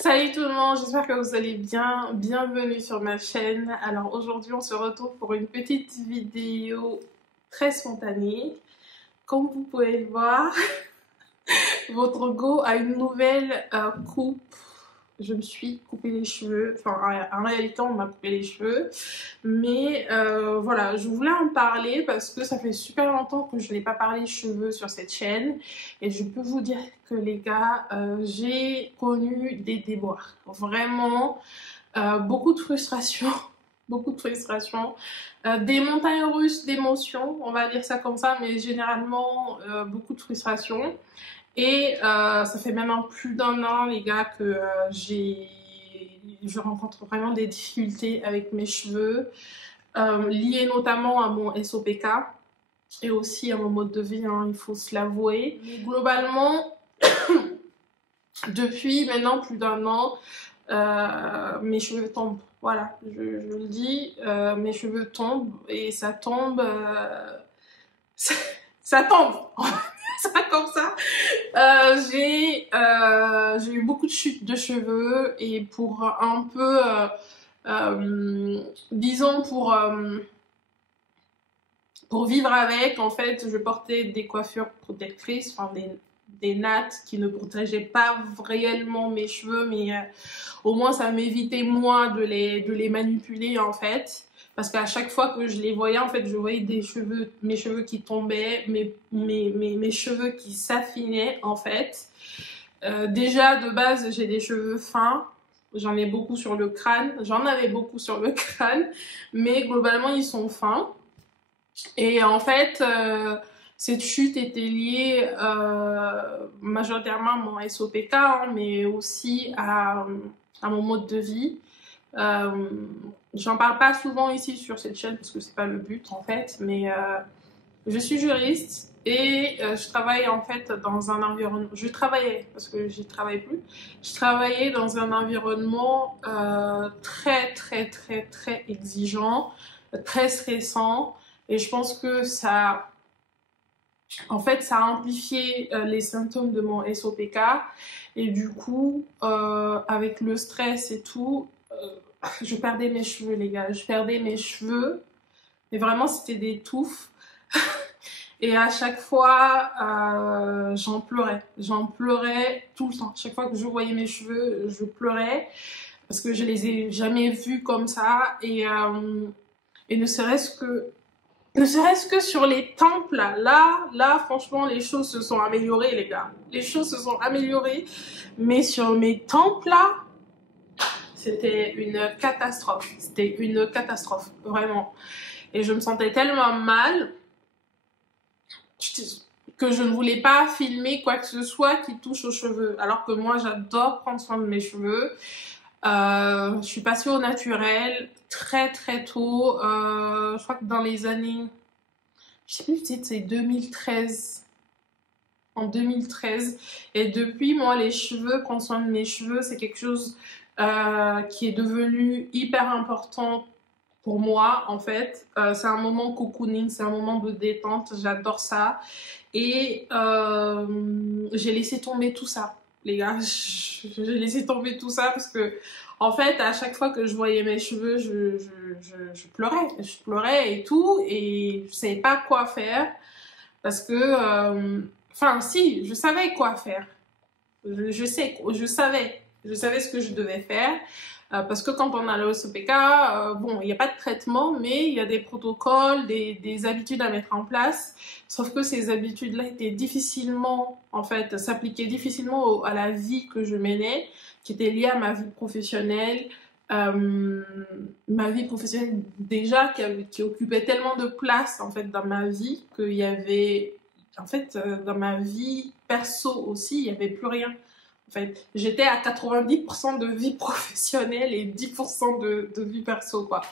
Salut tout le monde, j'espère que vous allez bien. Bienvenue sur ma chaîne. Alors aujourd'hui on se retrouve pour une petite vidéo très spontanée. Comme vous pouvez le voir, votre go a une nouvelle coupe. Je me suis coupé les cheveux, enfin en réalité on m'a coupé les cheveux, mais voilà, je voulais en parler parce que ça fait super longtemps que je n'ai pas parlé cheveux sur cette chaîne et je peux vous dire que les gars, j'ai connu des déboires, vraiment beaucoup de frustration, beaucoup de frustration, des montagnes russes d'émotions, on va dire ça comme ça, mais généralement beaucoup de frustration. Et ça fait maintenant plus d'un an, les gars, que je rencontre vraiment des difficultés avec mes cheveux, liées notamment à mon SOPK et aussi à mon mode de vie, hein, il faut se l'avouer. Mais globalement, depuis maintenant plus d'un an, mes cheveux tombent. Voilà, je le dis, mes cheveux tombent et ça tombe, ça tombe. Ça comme ça. J'ai eu beaucoup de chutes de cheveux et pour un peu, disons pour vivre avec, en fait, je portais des coiffures protectrices, enfin des nattes qui ne protégeaient pas réellement mes cheveux, mais au moins ça m'évitait moi de les manipuler en fait. Parce qu'à chaque fois que je les voyais, en fait, je voyais mes cheveux qui tombaient, mes cheveux qui s'affinaient en fait. Déjà de base, j'ai des cheveux fins. J'en ai beaucoup sur le crâne. J'en avais beaucoup sur le crâne, mais globalement ils sont fins. Et en fait, cette chute était liée majoritairement à mon SOPK, hein, mais aussi à mon mode de vie. J'en parle pas souvent ici sur cette chaîne parce que c'est pas le but en fait, mais je suis juriste et je travaille en fait dans un environnement. Je travaillais parce que j'y travaille plus. Je travaillais dans un environnement très exigeant, très stressant. Et je pense que ça, en fait, ça a amplifié les symptômes de mon SOPK. Et du coup, avec le stress et tout, je perdais mes cheveux, les gars. Je perdais mes cheveux. Mais vraiment, c'était des touffes. Et à chaque fois, j'en pleurais. J'en pleurais tout le temps. Chaque fois que je voyais mes cheveux, je pleurais. Parce que je les ai jamais vus comme ça. Et ne serait-ce que sur les tempes, là, franchement, les choses se sont améliorées, les gars. Les choses se sont améliorées. Mais sur mes tempes, là, c'était une catastrophe. C'était une catastrophe, vraiment. Et je me sentais tellement mal que je ne voulais pas filmer quoi que ce soit qui touche aux cheveux. Alors que moi, j'adore prendre soin de mes cheveux. Je suis passée au naturel très tôt. Je crois que dans les années... Je sais plus, c'est 2013. En 2013. Et depuis, moi, les cheveux, prendre soin de mes cheveux, c'est quelque chose qui est devenu hyper important pour moi, en fait. C'est un moment cocooning, c'est un moment de détente. J'adore ça. Et j'ai laissé tomber tout ça, les gars. J'ai laissé tomber tout ça parce que, en fait, à chaque fois que je voyais mes cheveux, je pleurais. Je pleurais et tout. Et je savais pas quoi faire. Parce que, enfin, si, je savais quoi faire. Je savais ce que je devais faire. Parce que quand on a le SOPK, bon, il n'y a pas de traitement, mais il y a des protocoles, des habitudes à mettre en place. Sauf que ces habitudes-là étaient difficilement, en fait, s'appliquaient difficilement à la vie que je menais, qui était liée à ma vie professionnelle. Ma vie professionnelle déjà qui occupait tellement de place en fait dans ma vie qu'il y avait en fait dans ma vie perso aussi il y avait plus rien. En fait, j'étais à 90% de vie professionnelle et 10% de vie perso, quoi.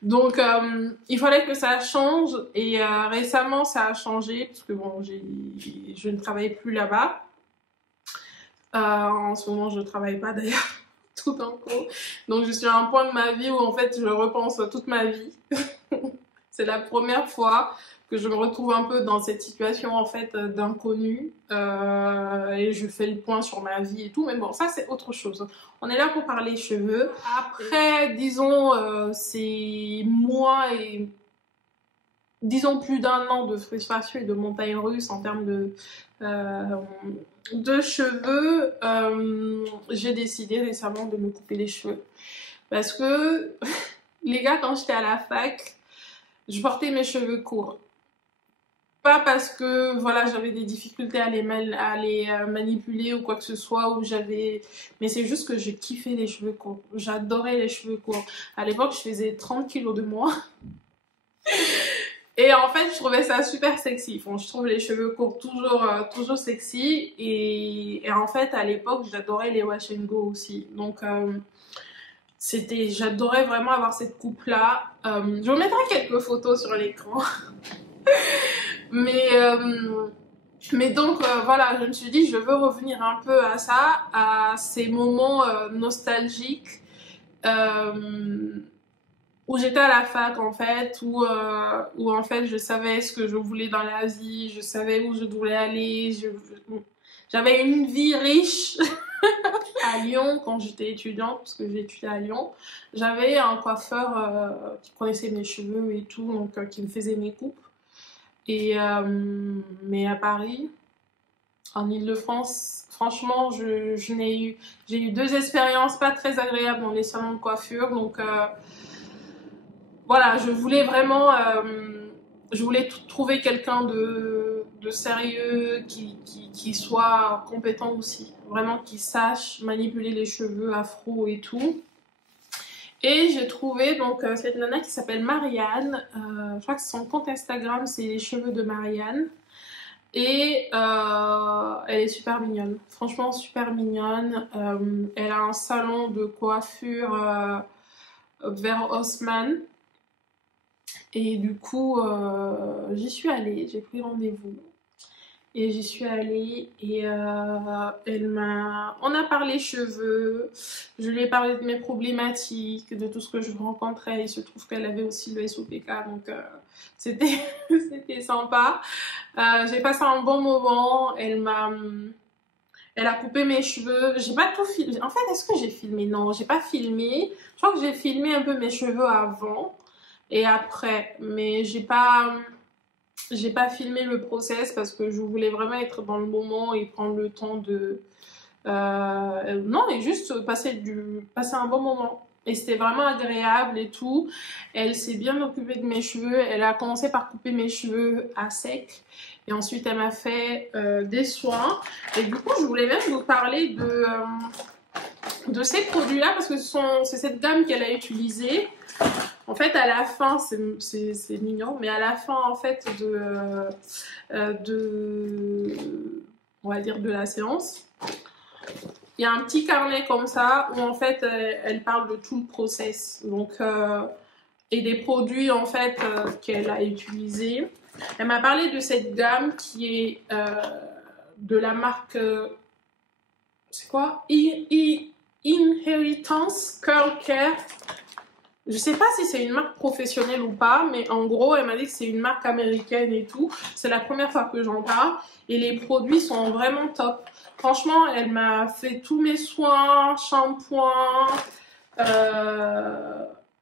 Donc, il fallait que ça change. Et récemment, ça a changé. Parce que bon, je ne travaille plus là-bas. En ce moment, je ne travaille pas d'ailleurs. Tout en cours. Donc, je suis à un point de ma vie où, en fait, je repense toute ma vie. C'est la première fois que je me retrouve un peu dans cette situation en fait d'inconnu et je fais le point sur ma vie et tout, mais bon, ça c'est autre chose. On est là pour parler cheveux. Après, disons, c'est moi et disons plus d'un an de frustration et de montagne russe en termes de cheveux, j'ai décidé récemment de me couper les cheveux. Parce que, les gars, quand j'étais à la fac, je portais mes cheveux courts. Pas parce que voilà, j'avais des difficultés à les manipuler ou quoi que ce soit, ou mais c'est juste que j'ai kiffé les cheveux courts. J'adorais les cheveux courts. À l'époque, je faisais 30 kilos de moins. Et en fait, je trouvais ça super sexy. Bon, je trouve les cheveux courts toujours sexy. Et en fait, à l'époque, j'adorais les wash and go aussi. Donc, j'adorais vraiment avoir cette coupe-là. Je vous mettrai quelques photos sur l'écran. Mais donc, voilà, je me suis dit, je veux revenir un peu à ça, à ces moments nostalgiques. Où j'étais à la fac en fait, où en fait je savais ce que je voulais dans la vie, je savais où je voulais aller, j'avais une vie riche. À Lyon, quand j'étais étudiante, parce que j'ai étudié à Lyon, j'avais un coiffeur qui connaissait mes cheveux et tout, donc qui me faisait mes coupes. Mais à Paris, en Île-de-France, franchement, j'ai eu 2 expériences pas très agréables dans les salons de coiffure, donc voilà, je voulais vraiment, je voulais trouver quelqu'un de sérieux, qui soit compétent aussi, vraiment qui sache manipuler les cheveux afro et tout. Et j'ai trouvé donc cette nana qui s'appelle Marianne, je crois que son compte Instagram c'est les cheveux de Marianne. Et elle est super mignonne, franchement super mignonne. Elle a un salon de coiffure vers Haussmann. Et du coup, j'y suis allée, j'ai pris rendez-vous. Et j'y suis allée et on a parlé cheveux, je lui ai parlé de mes problématiques, de tout ce que je rencontrais. Il se trouve qu'elle avait aussi le SOPK, donc c'était c'était sympa. J'ai passé un bon moment, elle a coupé mes cheveux, j'ai pas tout filmé. En fait, est-ce que j'ai filmé? Non, j'ai pas filmé. Je crois que j'ai filmé un peu mes cheveux avant et après, mais j'ai pas filmé le process parce que je voulais vraiment être dans le moment et prendre le temps de non, et juste passer un bon moment. Et c'était vraiment agréable et tout. Elle s'est bien occupée de mes cheveux. Elle a commencé par couper mes cheveux à sec. Et ensuite, elle m'a fait des soins. Et du coup, je voulais même vous parler de ces produits-là parce que c'est cette gamme qu'elle a utilisée. En fait, à la fin, c'est mignon, mais à la fin, en fait, on va dire de la séance, il y a un petit carnet comme ça où en fait, elle parle de tout le process. Donc, et des produits en fait qu'elle a utilisés. Elle m'a parlé de cette gamme qui est de la marque, c'est quoi? Inheritance Curl Care. Je sais pas si c'est une marque professionnelle ou pas, mais en gros, elle m'a dit que c'est une marque américaine et tout. C'est la première fois que j'en parle et les produits sont vraiment top. Franchement, elle m'a fait tous mes soins, shampoing. Elle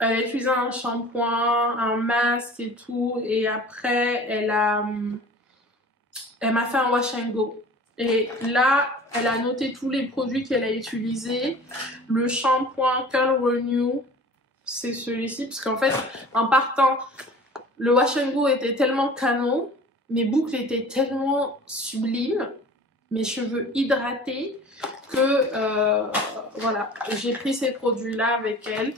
a utilisé un shampoing, un masque et tout. Et après, elle m'a fait un wash and go. Et là, elle a noté tous les produits qu'elle a utilisés. Le shampoing Curl Renew, c'est celui-ci, parce qu'en fait, en partant, le wash and go était tellement canon, mes boucles étaient tellement sublimes, mes cheveux hydratés, que voilà, j'ai pris ces produits-là avec elle.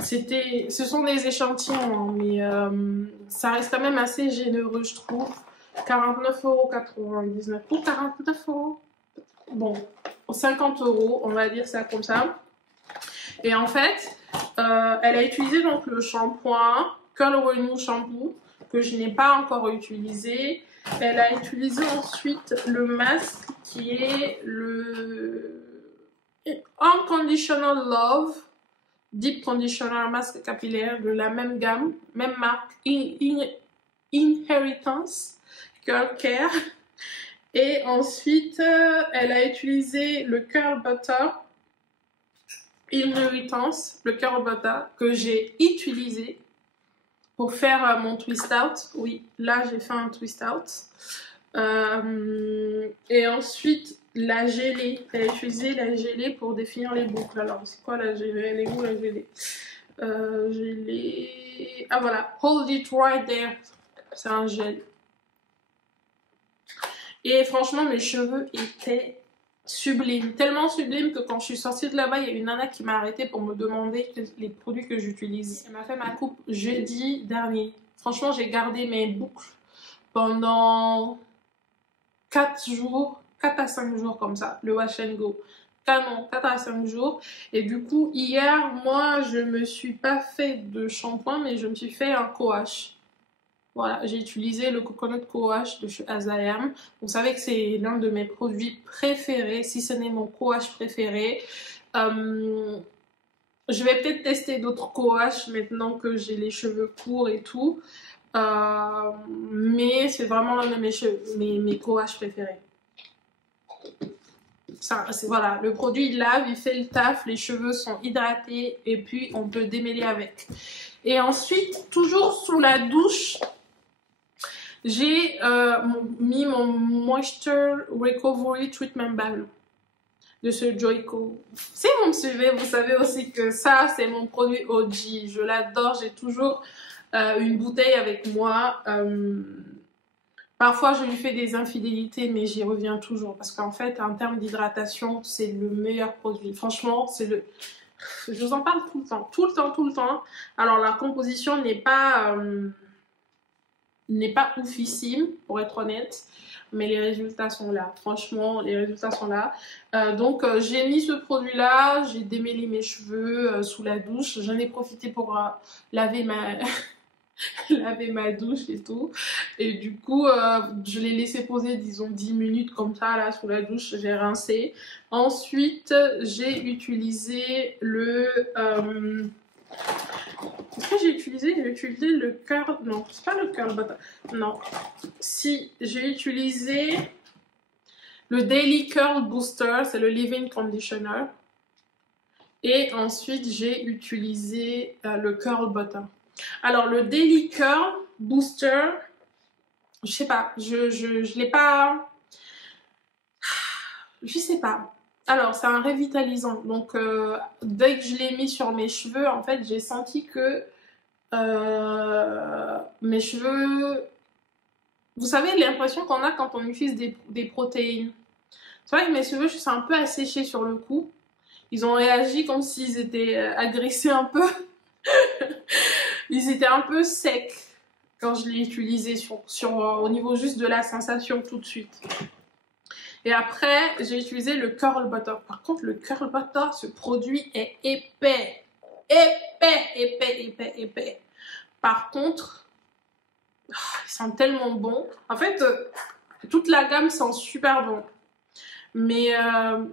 Ce sont des échantillons, hein, mais ça reste quand même assez généreux, je trouve. 49,99 € pour 49 €. Bon, 50 €, on va dire ça comme ça. Et en fait, elle a utilisé donc le shampoing Curl Renew Shampoo que je n'ai pas encore utilisé. Elle a utilisé ensuite le masque qui est le Unconditional Love Deep Conditioner Masque Capillaire de la même gamme, même marque, Inheritance Curl Care. Et ensuite, elle a utilisé le Curl Butter Inheritance, le Curl Butter que j'ai utilisé pour faire mon twist out. Oui, là j'ai fait un twist out. Et ensuite, la gelée. Elle a utilisé la gelée pour définir les boucles. Alors, c'est quoi la gelée? Elle est où la gelée? Gelée... Ah voilà, Hold It Right There. C'est un gel. Et franchement, mes cheveux étaient sublimes. Tellement sublimes que quand je suis sortie de là-bas, il y a une nana qui m'a arrêtée pour me demander les produits que j'utilise. Elle m'a fait ma coupe jeudi dernier. Franchement, j'ai gardé mes boucles pendant 4 jours, 4 à 5 jours comme ça, le wash and go. 4 à 5 jours. Et du coup, hier, moi, je me suis pas fait de shampoing, mais je me suis fait un co-wash. Voilà, j'ai utilisé le Coconut Co-Wash de chez Azayam. Vous savez que c'est l'un de mes produits préférés, si ce n'est mon co-wash préféré. Je vais peut-être tester d'autres co-wash maintenant que j'ai les cheveux courts et tout. Mais c'est vraiment l'un de mes co-wash préférés. Voilà, le produit il lave, il fait le taf, les cheveux sont hydratés et puis on peut démêler avec. Et ensuite, toujours sous la douche, j'ai mis mon Moisture Recovery Treatment Balm de ce Joico. Si vous me suivez, vous savez aussi que ça, c'est mon produit OG. Je l'adore, j'ai toujours une bouteille avec moi. Parfois, je lui fais des infidélités, mais j'y reviens toujours. Parce qu'en fait, en termes d'hydratation, c'est le meilleur produit. Franchement, c'est le... Je vous en parle tout le temps. Tout le temps, tout le temps. Alors, la composition n'est pas oufissime, pour être honnête. Mais les résultats sont là. Franchement, les résultats sont là. Donc, j'ai mis ce produit-là. J'ai démêlé mes cheveux sous la douche. J'en ai profité pour laver ma douche et tout. Et du coup, je l'ai laissé poser, disons, 10 minutes comme ça, là, sous la douche. J'ai rincé. Ensuite, j'ai utilisé le... Qu'est-ce que j'ai utilisé? J'ai utilisé le curl... Non, c'est pas le curl butter. Non. Si, j'ai utilisé le Daily Curl Booster. C'est le Leave-In Conditioner. Et ensuite, j'ai utilisé le Curl Butter. Alors, le Daily Curl Booster, je sais pas, je l'ai pas... Je sais pas. Alors, c'est un révitalisant. Donc, dès que je l'ai mis sur mes cheveux, en fait, j'ai senti que mes cheveux... Vous savez, l'impression qu'on a quand on utilise des protéines. C'est vrai que mes cheveux, je suis un peu asséchée sur le coup. Ils ont réagi comme s'ils étaient agressés un peu. Ils étaient un peu secs quand je l'ai utilisé au niveau juste de la sensation tout de suite. Et après, j'ai utilisé le Curl Butter. Par contre, le Curl Butter, ce produit est épais. Épais. Par contre, ils sentent tellement bon. En fait, toute la gamme sent super bon. Mais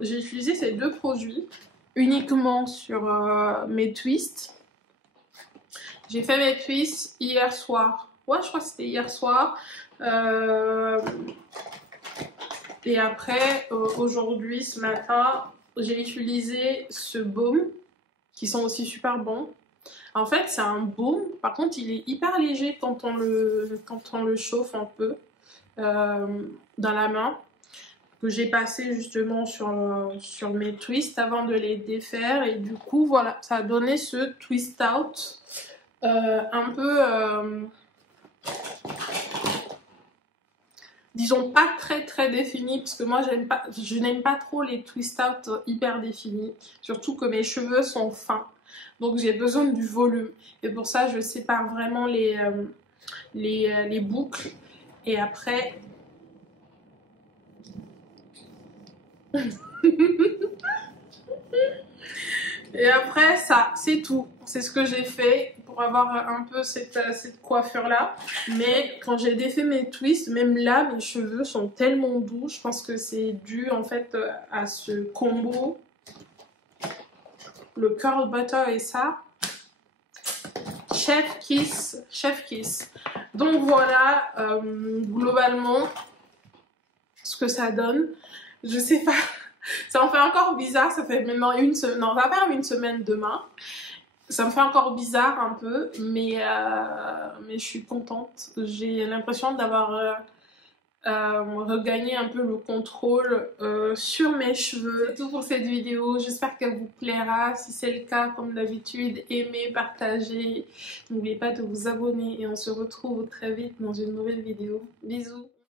j'ai utilisé ces deux produits uniquement sur mes twists. J'ai fait mes twists hier soir. Ouais, je crois que c'était hier soir. Et après, aujourd'hui, ce matin, j'ai utilisé ce baume, qui sont aussi super bons. En fait, c'est un baume. Par contre, il est hyper léger quand on le chauffe un peu dans la main. Que j'ai passé justement sur mes twists avant de les défaire. Et du coup, voilà, ça a donné ce twist out un peu... disons pas très défini, parce que moi je n'aime pas trop les twist out hyper définis, surtout que mes cheveux sont fins, donc j'ai besoin du volume, et pour ça je sépare vraiment les boucles, et après et après ça c'est tout, c'est ce que j'ai fait pour avoir un peu cette coiffure là. Mais quand j'ai défait mes twists, même là mes cheveux sont tellement doux. Je pense que c'est dû en fait à ce combo, le Curl Butter et ça. Chef Kiss. Donc voilà, globalement, ce que ça donne. Je sais pas, ça me fait encore bizarre, ça fait maintenant une semaine, non, ça va faire une semaine demain. Ça me fait encore bizarre un peu, mais je suis contente. J'ai l'impression d'avoir regagné un peu le contrôle sur mes cheveux. C'est tout pour cette vidéo, j'espère qu'elle vous plaira. Si c'est le cas, comme d'habitude, aimez, partagez. N'oubliez pas de vous abonner et on se retrouve très vite dans une nouvelle vidéo. Bisous!